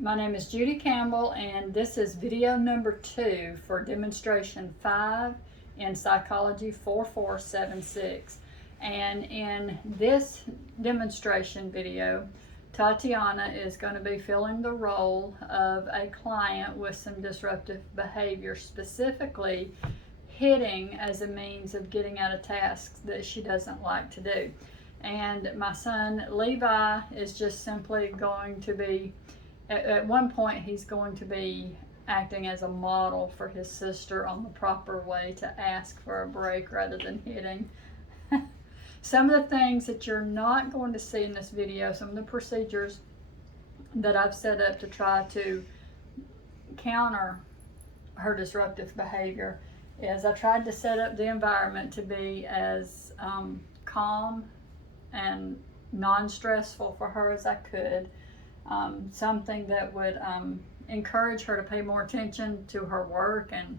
My name is Judy Campbell, and this is video number 2 for demonstration 5 in Psychology 4476. And in this demonstration video, Tatiana is going to be filling the role of a client with some disruptive behavior, specifically hitting as a means of getting out of tasks that she doesn't like to do. And my son Levi is just simply going to be, at one point he's going to be acting as a model for his sister on the proper way to ask for a break rather than hitting. Some of the things that you're not going to see in this video, some of the procedures that I've set up to try to counter her disruptive behavior, is I tried to set up the environment to be as calm and non-stressful for her as I could. Something that would encourage her to pay more attention to her work and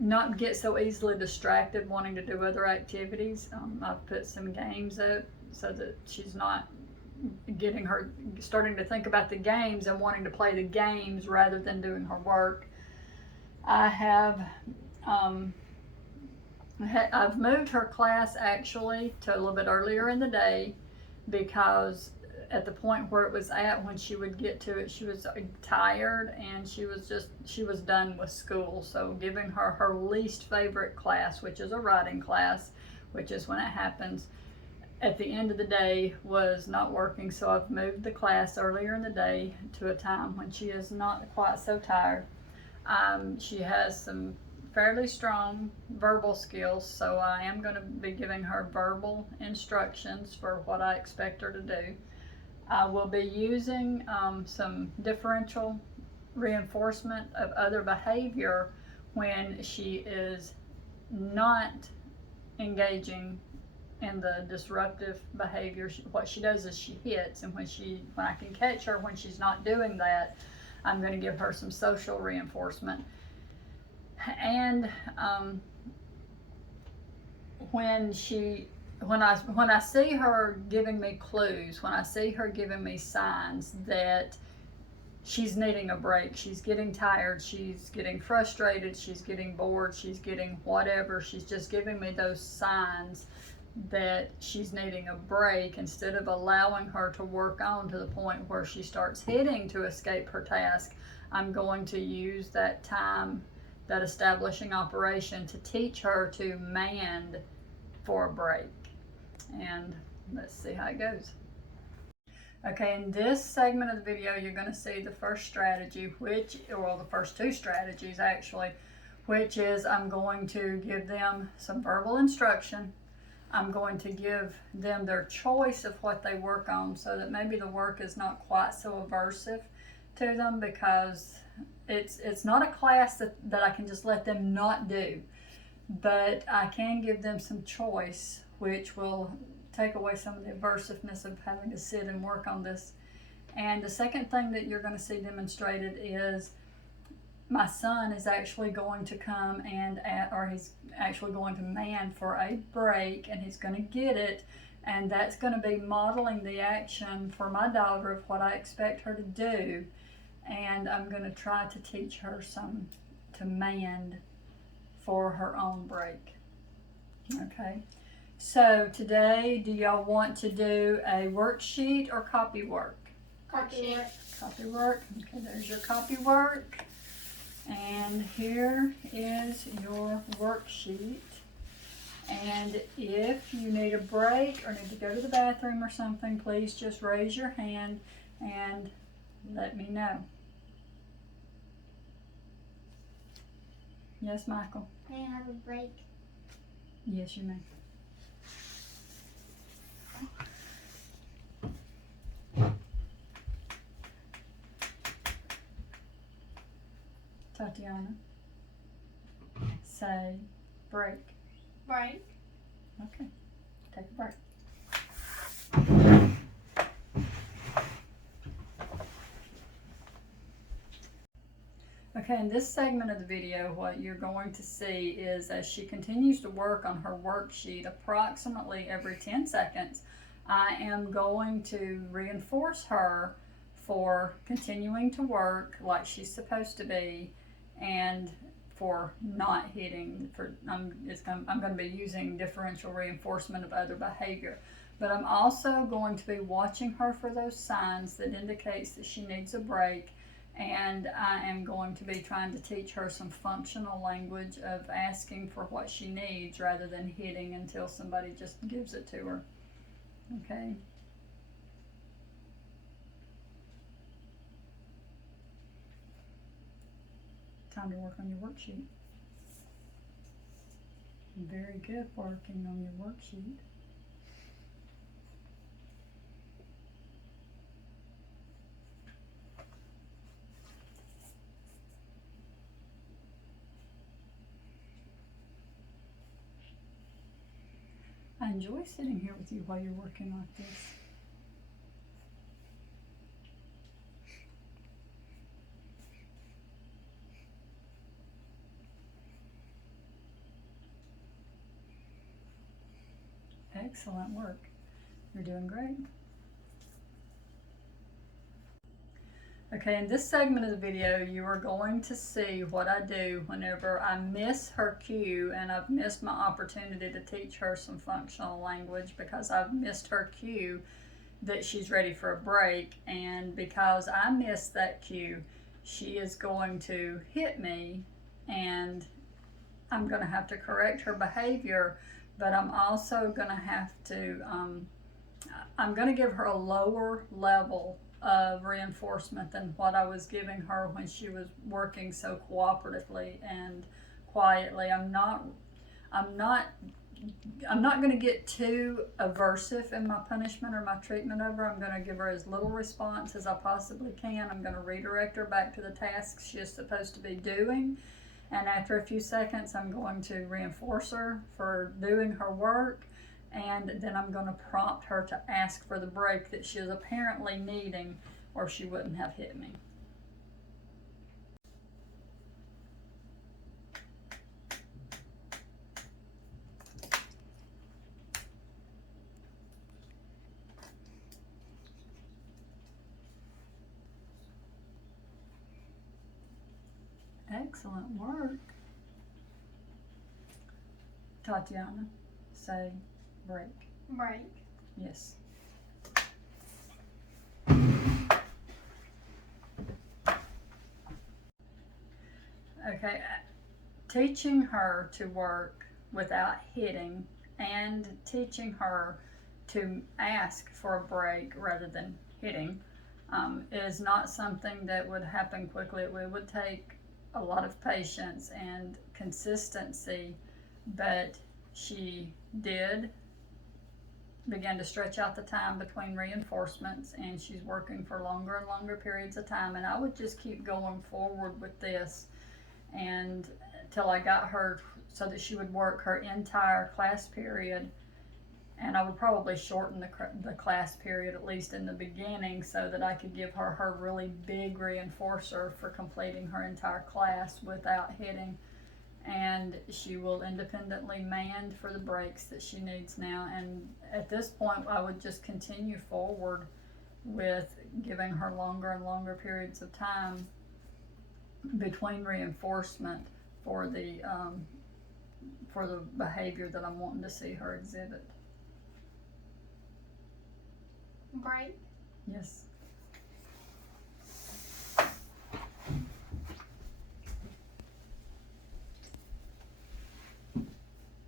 not get so easily distracted wanting to do other activities. I've put some games up so that she's not starting to think about the games and wanting to play the games rather than doing her work. I have I've moved her class actually to a little bit earlier in the day, because at the point where it was at when she would get to it, she was tired and she was done with school. So giving her least favorite class, which is a writing class, which is when it happens at the end of the day, was not working. So I've moved the class earlier in the day to a time when she is not quite so tired. She has some fairly strong verbal skills, so I am going to be giving her verbal instructions for what I expect her to do. I will be using some differential reinforcement of other behavior when she is not engaging in the disruptive behavior. What she does is she hits, and when I can catch her when she's not doing that, I'm going to give her some social reinforcement. And when I see her giving me clues, when I see her giving me signs that she's needing a break, she's getting tired, she's getting frustrated, she's getting bored, she's getting whatever, she's just giving me those signs that she's needing a break, instead of allowing her to work on to the point where she starts hitting to escape her task, I'm going to use that time, that establishing operation, to teach her to mand for a break. And let's see how it goes. Okay, in this segment of the video, you're going to see the first strategy, the first two strategies actually, which is I'm going to give them some verbal instruction. I'm going to give them their choice of what they work on, so that maybe the work is not quite so aversive to them, because it's not a class that I can just let them not do, but I can give them some choice, which will take away some of the aversiveness of having to sit and work on this. And the second thing that you're going to see demonstrated is my son is actually going to come he's actually going to man for a break, and he's going to get it, and that's going to be modeling the action for my daughter of what I expect her to do. And I'm going to try to teach her to mand for her own break. Okay, so today, do y'all want to do a worksheet or copy work? Copy work. Copy work. Okay, there's your copy work. And here is your worksheet. And if you need a break or need to go to the bathroom or something, please just raise your hand and let me know. Yes, Michael? May I have a break? Yes, you may. Tatiana, say break. Break. Okay, take a break. Okay, in this segment of the video, what you're going to see is, as she continues to work on her worksheet, approximately every 10 seconds, I am going to reinforce her for continuing to work like she's supposed to be, and for not hitting. I'm going to be using differential reinforcement of other behavior, but I'm also going to be watching her for those signs that indicates that she needs a break, and I am going to be trying to teach her some functional language of asking for what she needs rather than hitting until somebody just gives it to her. Okay. Time to work on your worksheet. Very good working on your worksheet. I enjoy sitting here with you while you're working like this. Excellent work. You're doing great. Okay, in this segment of the video, you are going to see what I do whenever I miss her cue and I've missed my opportunity to teach her some functional language because I've missed her cue that she's ready for a break. And because I missed that cue, she is going to hit me, and I'm going to have to correct her behavior, but I'm also going to have to, I'm going to give her a lower level of reinforcement than what I was giving her when she was working so cooperatively and quietly. I'm not going to get too aversive in my punishment or my treatment of her. I'm going to give her as little response as I possibly can. I'm going to redirect her back to the tasks she is supposed to be doing. And after a few seconds, I'm going to reinforce her for doing her work. And then I'm going to prompt her to ask for the break that she is apparently needing, or she wouldn't have hit me. Excellent work. Tatiana, say break. Break. Yes. Okay, teaching her to work without hitting and teaching her to ask for a break rather than hitting is not something that would happen quickly. It would take a lot of patience and consistency, but she did begin to stretch out the time between reinforcements, and she's working for longer and longer periods of time. And I would just keep going forward with this and till I got her so that she would work her entire class period, and I would probably shorten the class period, at least in the beginning, so that I could give her really big reinforcer for completing her entire class without hitting. And she will independently man for the breaks that she needs now. And at this point, I would just continue forward with giving her longer and longer periods of time between reinforcement for the behavior that I'm wanting to see her exhibit. Break. Yes.